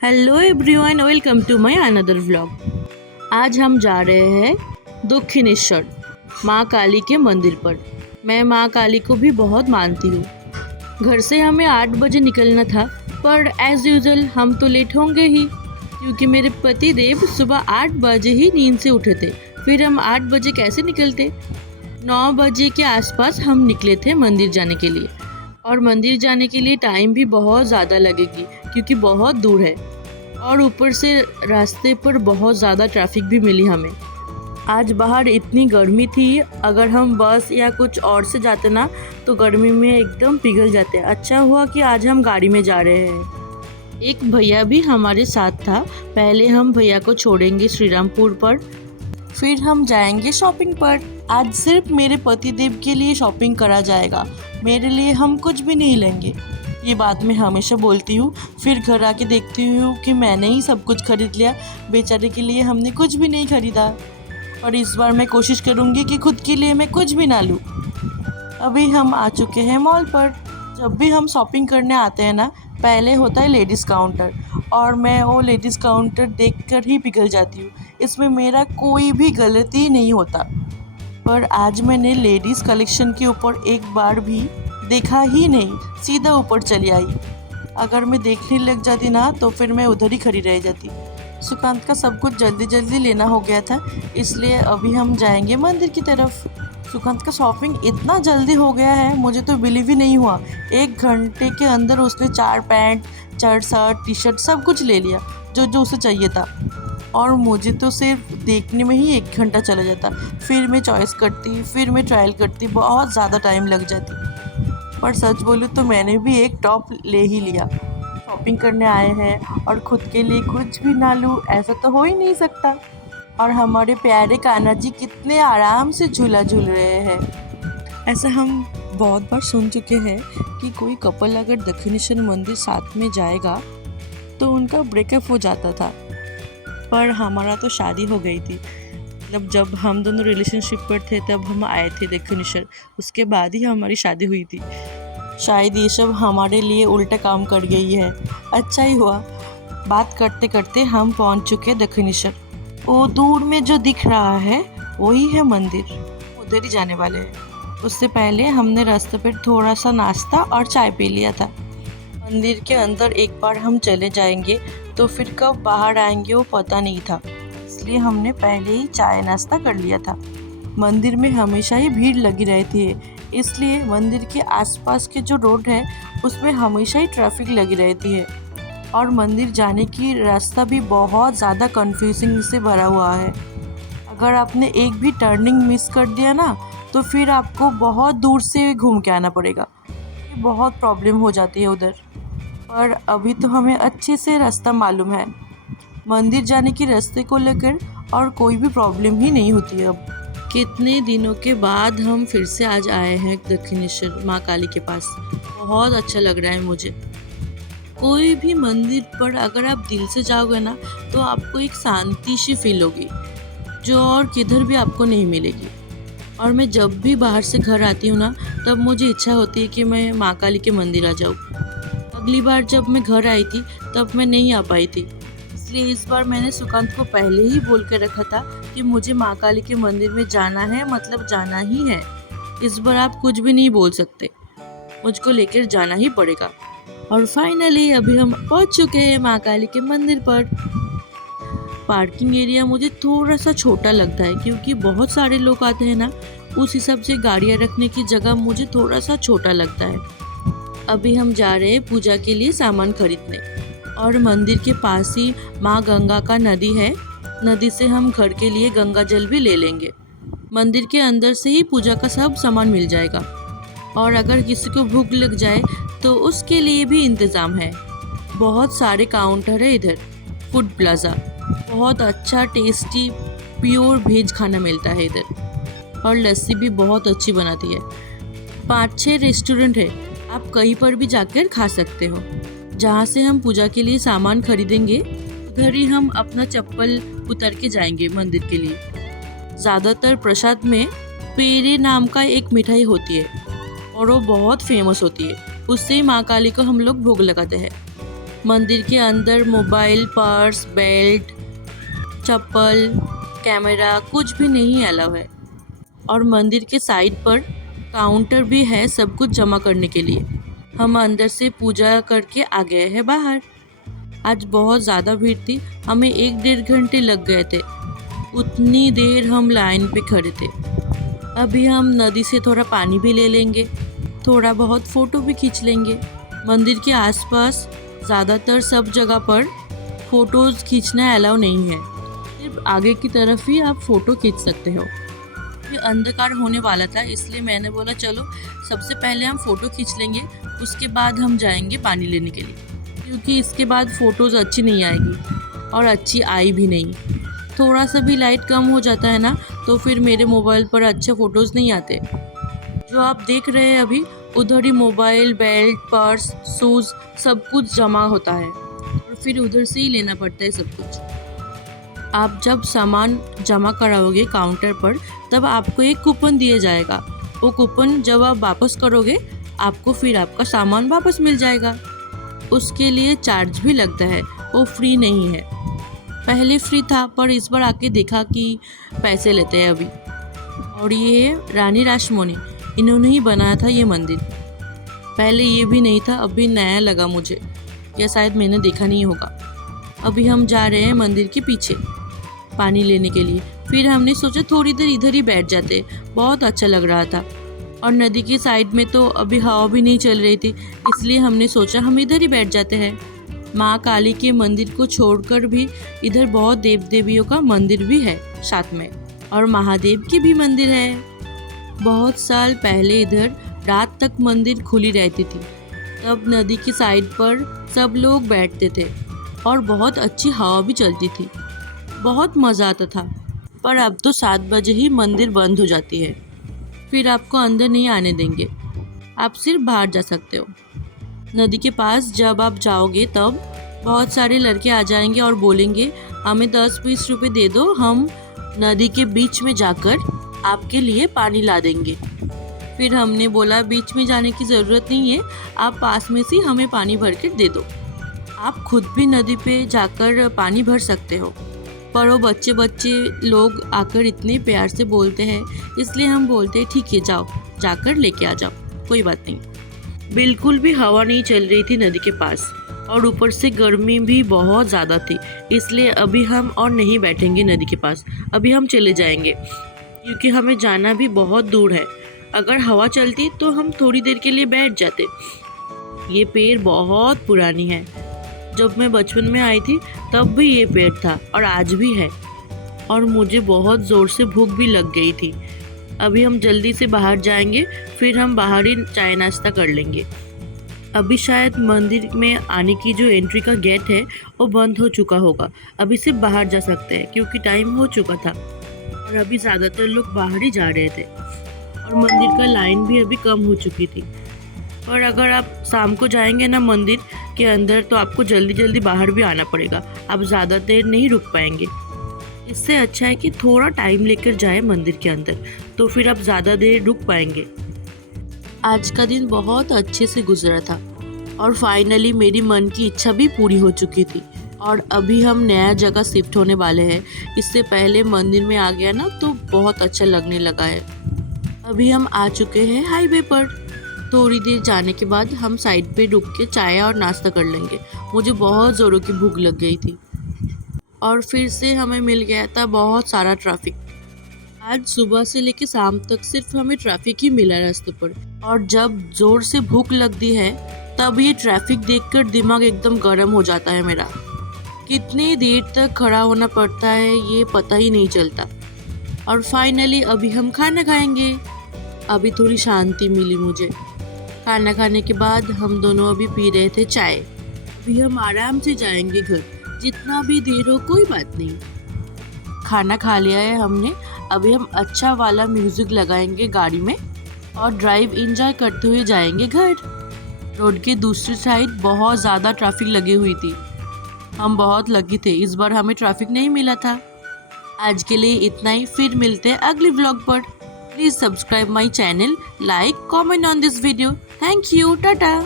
Hello everyone, welcome to my another vlog. आज हम जा रहे हैं दक्षिणेश्वर माँ काली के मंदिर पर। मैं माँ काली को भी बहुत मानती हूँ। घर से हमें 8 बजे निकलना था, पर एज यूजुअल हम तो लेट होंगे ही, क्योंकि मेरे पति देव सुबह 8 बजे ही नींद से उठे थे। फिर हम 8 बजे कैसे निकलते। 9 बजे के आसपास हम निकले थे मंदिर जाने के लिए, और मंदिर जाने के लिए टाइम भी बहुत ज़्यादा लगेगी क्योंकि बहुत दूर है, और ऊपर से रास्ते पर बहुत ज़्यादा ट्रैफिक भी मिली हमें। आज बाहर इतनी गर्मी थी, अगर हम बस या कुछ और से जाते ना तो गर्मी में एकदम पिघल जाते। अच्छा हुआ कि आज हम गाड़ी में जा रहे हैं। एक भैया भी हमारे साथ था। पहले हम भैया को छोड़ेंगे श्रीरामपुर पर, फिर हम जाएंगे शॉपिंग पर। आज सिर्फ मेरे पति देव के लिए शॉपिंग करा जाएगा, मेरे लिए हम कुछ भी नहीं लेंगे। ये बात मैं हमेशा बोलती हूँ, फिर घर आके देखती हूँ कि मैंने ही सब कुछ खरीद लिया, बेचारे के लिए हमने कुछ भी नहीं खरीदा। और इस बार मैं कोशिश करूँगी कि खुद के लिए मैं कुछ भी ना लूँ। अभी हम आ चुके हैं मॉल पर। जब भी हम शॉपिंग करने आते हैं ना, पहले होता है लेडीज़ काउंटर, और मैं वो लेडीज़ काउंटर देखकर ही पिघल जाती हूँ। इसमें मेरा कोई भी गलती नहीं होता, पर आज मैंने लेडीज़ कलेक्शन के ऊपर एक बार भी देखा ही नहीं, सीधा ऊपर चली आई। अगर मैं देखने लग जाती ना तो फिर मैं उधर ही खड़ी रह जाती। सुकांत का सब कुछ जल्दी जल्दी लेना हो गया था, इसलिए अभी हम जाएंगे मंदिर की तरफ। सुकांत का शॉपिंग इतना जल्दी हो गया है, मुझे तो बिलीव ही नहीं हुआ। 1 घंटे के अंदर उसने 4 पैंट, 4 शर्ट, टी शर्ट सब कुछ ले लिया जो जो उसे चाहिए था, और मुझे तो सिर्फ देखने में ही 1 घंटा चला जाता। फिर मैं चॉइस करती, फिर मैं ट्रायल करती, बहुत ज़्यादा टाइम लग जाती। पर सच बोलूँ तो मैंने भी एक टॉप ले ही लिया। शॉपिंग करने आए हैं और खुद के लिए कुछ भी ना लूँ, ऐसा तो हो ही नहीं सकता। और हमारे प्यारे कान्हा जी कितने आराम से झूला झूल रहे हैं। ऐसा हम बहुत बार सुन चुके हैं कि कोई कपल अगर दक्षिणेश्वर मंदिर साथ में जाएगा तो उनका ब्रेकअप हो जाता था, पर हमारा तो शादी हो गई थी। मतलब जब हम दोनों रिलेशनशिप पर थे तब हम आए थे दक्षिणेश्वर, उसके बाद ही हमारी शादी हुई थी। शायद ये सब हमारे लिए उल्टा काम कर गई है। अच्छा ही हुआ। बात करते करते हम पहुंच चुके दक्षिणेश्वर। वो दूर में जो दिख रहा है वही है मंदिर, उधर ही जाने वाले हैं। उससे पहले हमने रास्ते पर थोड़ा सा नाश्ता और चाय पी लिया था। मंदिर के अंदर एक बार हम चले जाएंगे तो फिर कब बाहर आएंगे वो पता नहीं था, इसलिए हमने पहले ही चाय नाश्ता कर लिया था। मंदिर में हमेशा ही भीड़ लगी रहती है, इसलिए मंदिर के आसपास के जो रोड है उसमें हमेशा ही ट्रैफिक लगी रहती है, और मंदिर जाने की रास्ता भी बहुत ज़्यादा कंफ्यूजिंग से भरा हुआ है। अगर आपने एक भी टर्निंग मिस कर दिया ना तो फिर आपको बहुत दूर से घूम के आना पड़ेगा। बहुत प्रॉब्लम हो जाती है उधर, पर अभी तो हमें अच्छे से रास्ता मालूम है। मंदिर जाने के रास्ते को लेकर और कोई भी प्रॉब्लम ही नहीं होती है। अब कितने दिनों के बाद हम फिर से आज आए हैं दक्षिणेश्वर माँ काली के पास। बहुत अच्छा लग रहा है मुझे। कोई भी मंदिर पर अगर आप दिल से जाओगे ना तो आपको एक शांति सी फील होगी, जो और किधर भी आपको नहीं मिलेगी। और मैं जब भी बाहर से घर आती हूँ ना तब मुझे इच्छा होती है कि मैं माँ काली के मंदिर आ जाऊँ। अगली बार जब मैं घर आई थी तब मैं नहीं आ पाई थी, इसलिए इस बार मैंने सुकांत को पहले ही बोल के रखा था कि मुझे माँ काली के मंदिर में जाना है, मतलब जाना ही है। इस बार आप कुछ भी नहीं बोल सकते, मुझको लेकर जाना ही पड़ेगा। और फाइनली अभी हम पहुँच चुके हैं माँ काली के मंदिर पर। पार्किंग एरिया मुझे थोड़ा सा छोटा लगता है, क्योंकि बहुत सारे लोग आते हैं ना, उस हिसाब से गाड़ियाँ रखने की जगह मुझे थोड़ा सा छोटा लगता है। अभी हम जा रहे हैं पूजा के लिए सामान खरीदने, और मंदिर के पास ही माँ गंगा का नदी है। नदी से हम घर के लिए गंगा जल भी ले लेंगे। मंदिर के अंदर से ही पूजा का सब सामान मिल जाएगा, और अगर किसी को भूख लग जाए तो उसके लिए भी इंतज़ाम है। बहुत सारे काउंटर है इधर। फूड प्लाजा, बहुत अच्छा टेस्टी प्योर वेज खाना मिलता है इधर, और लस्सी भी बहुत अच्छी बनाती है। 5-6 रेस्टोरेंट है, आप कहीं पर भी जाकर खा सकते हो। जहाँ से हम पूजा के लिए सामान खरीदेंगे उधर ही हम अपना चप्पल उतर के जाएंगे मंदिर के लिए। ज़्यादातर प्रसाद में पेरे नाम का एक मिठाई होती है, और वो बहुत फेमस होती है। उससे ही माँ काली को हम लोग भोग लगाते हैं। मंदिर के अंदर मोबाइल, पर्स, बेल्ट, चप्पल, कैमरा कुछ भी नहीं अलाउ है। और मंदिर के साइड पर काउंटर भी है सब कुछ जमा करने के लिए। हम अंदर से पूजा करके आ गए हैं बाहर। आज बहुत ज़्यादा भीड़ थी, हमें 1-1.5 घंटे लग गए थे। उतनी देर हम लाइन पे खड़े थे। अभी हम नदी से थोड़ा पानी भी ले लेंगे, थोड़ा बहुत फ़ोटो भी खींच लेंगे। मंदिर के आसपास ज़्यादातर सब जगह पर फ़ोटोज़ खींचना अलाउ नहीं है, सिर्फ आगे की तरफ ही आप फ़ोटो खींच सकते हो। ये अंधकार होने वाला था, इसलिए मैंने बोला चलो सबसे पहले हम फ़ोटो खींच लेंगे, उसके बाद हम जाएंगे पानी लेने के लिए, क्योंकि इसके बाद फ़ोटोज़ अच्छी नहीं आएगी और अच्छी आई भी नहीं। थोड़ा सा भी लाइट कम हो जाता है ना, तो फिर मेरे मोबाइल पर अच्छे फ़ोटोज़ नहीं आते। जो आप देख रहे हैं अभी, उधर ही मोबाइल, बेल्ट, पर्स, शूज़ सब कुछ जमा होता है और फिर उधर से ही लेना पड़ता है सब कुछ। आप जब सामान जमा कराओगे काउंटर पर, तब आपको एक कूपन दिया जाएगा। वो कूपन जब आप वापस करोगे, आपको फिर आपका सामान वापस मिल जाएगा। उसके लिए चार्ज भी लगता है, वो फ्री नहीं है। पहले फ्री था, पर इस बार आके देखा कि पैसे लेते हैं अभी। और ये रानी रासमणी, इन्होंने ही बनाया था ये मंदिर। पहले ये भी नहीं था, अभी नया लगा मुझे, या शायद मैंने देखा नहीं होगा। अभी हम जा रहे हैं मंदिर के पीछे पानी लेने के लिए। फिर हमने सोचा थोड़ी देर इधर ही बैठ जाते, बहुत अच्छा लग रहा था। और नदी की साइड में तो अभी हवा भी नहीं चल रही थी, इसलिए हमने सोचा हम इधर ही बैठ जाते हैं। माँ काली के मंदिर को छोड़कर भी इधर बहुत देव देवियों का मंदिर भी है साथ में, और महादेव की भी मंदिर है। बहुत साल पहले इधर रात तक मंदिर खुली रहती थी, तब नदी की साइड पर सब लोग बैठते थे और बहुत अच्छी हवा भी चलती थी, बहुत मज़ा आता था। पर अब तो 7 बजे ही मंदिर बंद हो जाती है, फिर आपको अंदर नहीं आने देंगे, आप सिर्फ बाहर जा सकते हो। नदी के पास जब आप जाओगे तब बहुत सारे लड़के आ जाएंगे और बोलेंगे हमें 10-20 रुपये दे दो, हम नदी के बीच में जाकर आपके लिए पानी ला देंगे। फिर हमने बोला बीच में जाने की ज़रूरत नहीं है, आप पास में से हमें पानी भर कर दे दो। आप खुद भी नदी पे जाकर पानी भर सकते हो। पर वो बच्चे बच्चे लोग आकर इतने प्यार से बोलते हैं, इसलिए हम बोलते हैं ठीक है जाओ, जाकर लेके आ जाओ, कोई बात नहीं। बिल्कुल भी हवा नहीं चल रही थी नदी के पास, और ऊपर से गर्मी भी बहुत ज़्यादा थी, इसलिए अभी हम और नहीं बैठेंगे नदी के पास। अभी हम चले जाएंगे, क्योंकि हमें जाना भी बहुत दूर है। अगर हवा चलती तो हम थोड़ी देर के लिए बैठ जाते। ये पेड़ बहुत पुरानी है, जब मैं बचपन में आई थी तब भी ये पेड़ था और आज भी है। और मुझे बहुत ज़ोर से भूख भी लग गई थी। अभी हम जल्दी से बाहर जाएंगे, फिर हम बाहर ही चाय नाश्ता कर लेंगे। अभी शायद मंदिर में आने की जो एंट्री का गेट है वो बंद हो चुका होगा, अभी सिर्फ बाहर जा सकते हैं क्योंकि टाइम हो चुका था। और अभी ज़्यादातर लोग बाहर ही जा रहे थे और मंदिर का लाइन भी अभी कम हो चुकी थी। और अगर आप शाम को जाएंगे ना मंदिर के अंदर, तो आपको जल्दी जल्दी बाहर भी आना पड़ेगा, आप ज़्यादा देर नहीं रुक पाएंगे। इससे अच्छा है कि थोड़ा टाइम लेकर जाए मंदिर के अंदर, तो फिर आप ज़्यादा देर रुक पाएंगे। आज का दिन बहुत अच्छे से गुजरा था और फाइनली मेरी मन की इच्छा भी पूरी हो चुकी थी। और अभी हम नया जगह शिफ्ट होने वाले हैं। इससे पहले मंदिर में आ गया ना तो बहुत अच्छा लगने लगा है। अभी हम आ चुके हैं हाईवे पर। थोड़ी देर जाने के बाद हम साइड पे रुक के चाय और नाश्ता कर लेंगे। मुझे बहुत ज़ोरों की भूख लग गई थी। और फिर से हमें मिल गया था बहुत सारा ट्रैफिक। आज सुबह से लेकर शाम तक सिर्फ हमें ट्रैफिक ही मिला रास्ते पर। और जब ज़ोर से भूख लगती है तब ये ट्रैफिक देखकर दिमाग एकदम गर्म हो जाता है मेरा। कितनी देर तक खड़ा होना पड़ता है ये पता ही नहीं चलता। और फाइनली अभी हम खाना खाएंगे। अभी थोड़ी शांति मिली मुझे। खाना खाने के बाद हम दोनों अभी पी रहे थे चाय। अभी हम आराम से जाएंगे घर, जितना भी देर हो कोई बात नहीं। खाना खा लिया है हमने। अभी हम अच्छा वाला म्यूजिक लगाएंगे गाड़ी में और ड्राइव एंजॉय करते हुए जाएंगे घर। रोड के दूसरी साइड बहुत ज़्यादा ट्रैफिक लगी हुई थी। हम बहुत लकी थे, इस बार हमें ट्रैफिक नहीं मिला था। आज के लिए इतना ही, फिर मिलते हैं अगले व्लॉग पर। Please subscribe my channel, like, comment on this video. Thank you, Tata.